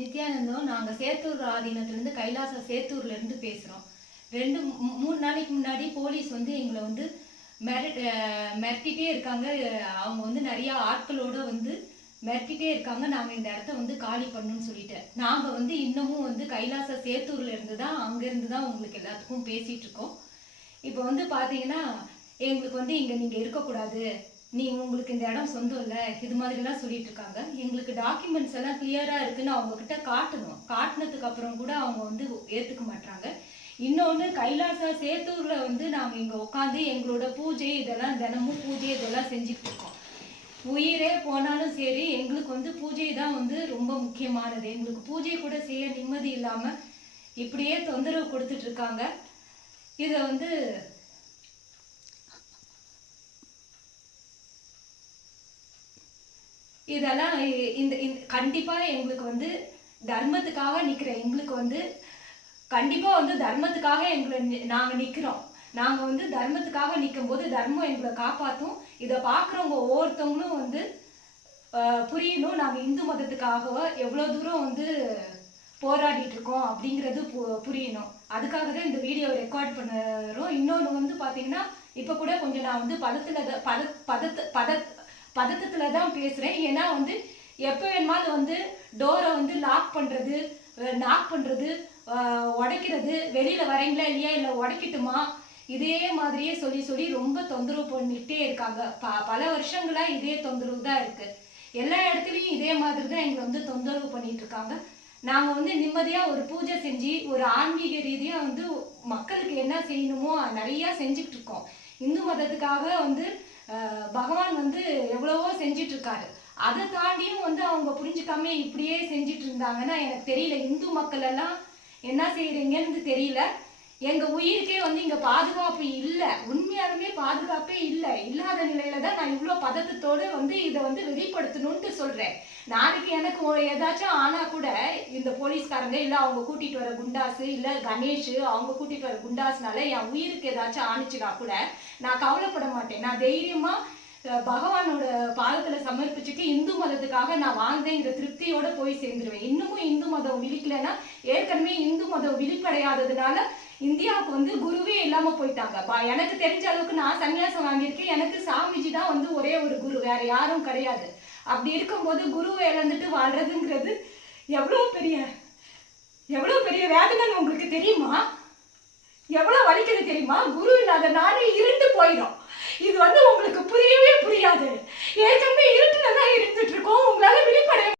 நித்யானந்தம், நாங்கள் சேத்தூர் ஆதீனத்துலேருந்து கைலாச சேத்தூர்லேருந்து பேசுகிறோம். 3 நாளைக்கு முன்னாடி போலீஸ் வந்து எங்களை வந்து மிரட்டிகிட்டே இருக்காங்க. அவங்க வந்து நிறையா ஆட்களோடு வந்து மிரட்டிகிட்டே இருக்காங்க. நாங்கள் இந்த இடத்த வந்து காலி பண்ணணும்னு சொல்லிட்டு நாங்கள் வந்து இன்னமும் வந்து கைலாச சேத்தூர்லேருந்து தான் அங்கேருந்து தான் உங்களுக்கு எல்லாத்துக்கும் பேசிகிட்டு இருக்கோம். இப்போ வந்து பார்த்தீங்கன்னா எங்களுக்கு வந்து இங்கே நீங்கள் இருக்கக்கூடாது, உங்களுக்கு இந்த இடம் சொந்தம் இல்லை, இது மாதிரிலாம் சொல்லிட்டு இருக்காங்க. எங்களுக்கு டாக்குமெண்ட்ஸ் எல்லாம் கிளியராக இருக்குன்னு அவங்கக்கிட்ட காட்டணும். காட்டினதுக்கு அப்புறம் கூட அவங்க வந்து ஏற்றுக்க மாட்டாங்க. இன்னொன்று, கைலாசா சேத்தூரில் வந்து நாங்கள் இங்கே உட்காந்து எங்களோட பூஜை இதெல்லாம் தினமும் பூஜை இதெல்லாம் செஞ்சுட்டு இருக்கோம். உயிரே போனாலும் சரி, எங்களுக்கு வந்து பூஜை தான் வந்து ரொம்ப முக்கியமானது. எங்களுக்கு பூஜை கூட செய்ய நிம்மதி இல்லாமல் இப்படியே தொந்தரவு கொடுத்துட்டு இருக்காங்க. இதை வந்து இதெல்லாம் இந்த கண்டிப்பாக எங்களுக்கு வந்து தர்மத்துக்காக நிற்கிற எங்களுக்கு வந்து கண்டிப்பாக வந்து தர்மத்துக்காக நாங்கள் நிற்கிறோம். நாங்கள் வந்து தர்மத்துக்காக நிற்கும் போது தர்மம் எங்களை காப்பாற்றும். இதை பார்க்குறவங்க ஒவ்வொருத்தவங்களும் வந்து புரியணும். நாங்கள் இந்து மதத்துக்காக எவ்வளோ தூரம் வந்து போராடிட்டு இருக்கோம் அப்படிங்கிறது புரியணும். அதுக்காக தான் இந்த வீடியோவை ரெக்கார்ட் பண்ணுறோம். இன்னொன்று வந்து பார்த்தீங்கன்னா, இப்போ கூட கொஞ்சம் நான் வந்து பதட்டத்தில் தான் பேசுகிறேன். ஏன்னா வந்து எப்போ வேணுமாலும் வந்து டோரை வந்து நாக் பண்ணுறது உடைக்கிறது, வெளியில் வரீங்களா இல்லையா, இல்லை உடைக்கட்டுமா, இதே மாதிரியே சொல்லி ரொம்ப தொந்தரவு பண்ணிக்கிட்டே இருக்காங்க. பல வருஷங்களாக இதே தொந்தரவு தான் இருக்குது. எல்லா இடத்துலையும் இதே மாதிரி தான் எங்களை வந்து தொந்தரவு பண்ணிட்டு இருக்காங்க. நாங்கள் வந்து நிம்மதியாக ஒரு பூஜை செஞ்சு ஒரு ஆன்மீக ரீதியாக வந்து மக்களுக்கு என்ன செய்யணுமோ நிறையா செஞ்சுட்டு இருக்கோம். இந்து மதத்துக்காக வந்து பகவான் வந்து எவ்வளவோ செஞ்சிட்டு இருக்காரு. அதை தாண்டியும் வந்து அவங்க புரிஞ்சுக்காம இப்படியே செஞ்சிட்டு இருந்தாங்கன்னா எனக்கு தெரியல. இந்து மக்கள் எல்லாம் என்ன செய்யறீங்கன்னு தெரியல. எங்க உயிருக்கே வந்து இங்க பாதுகாப்பு இல்லை. உண்மையாலுமே பாதுகாப்பே இல்லாத நிலையில தான் நான் இவ்வளோ பதட்டத்தோடு வந்து இதை வந்து வெளிப்படுத்தணும்னு சொல்றேன். நாளைக்கு எனக்கு ஏதாச்சும் ஆனா கூட இந்த போலீஸ்காரங்க இல்லை அவங்க கூட்டிட்டு வர குண்டாசு இல்லை கணேஷ் அவங்க கூட்டிட்டு வர குண்டாசுனால என் உயிருக்கு ஏதாச்சும் ஆணிச்சுனா கூட நான் கவலைப்பட மாட்டேன். நான் தைரியமா பகவானோட பாதத்துல சமர்ப்பிச்சுட்டு இந்து மதத்துக்காக நான் வாழ்ந்தேங்கிற திருப்தியோட போய் சேர்ந்துருவேன். இன்னமும் இந்து மதம் விழிக்கலைன்னா, ஏற்கனவே இந்து மதம் விழிப்படையாததுனால இந்தியாவுக்கு வந்து குருவே இல்லாம போயிட்டாங்க. எனக்கு தெரிஞ்ச அளவுக்கு நான் சன்னியாசம் வாங்கியிருக்கேன். எனக்கு சாமிஜி தான் வந்து ஒரே ஒரு குரு, வேற யாரும் கிடையாது. அப்படி இருக்கும்போது குருவை இழந்துட்டு வாழ்றதுங்கிறது எவ்வளவு பெரிய வேதனைன்னு உங்களுக்கு தெரியுமா? எவ்வளவு வலிக்குது தெரியுமா? குரு இல்லாத நாடு இருண்டு போயிடும். இது வந்து உங்களுக்கு புரியவே புரியாது. ஏற்கனவே இருட்டுல தான் இருந்துட்டு இருக்கோம். உங்களால விழிப்படைய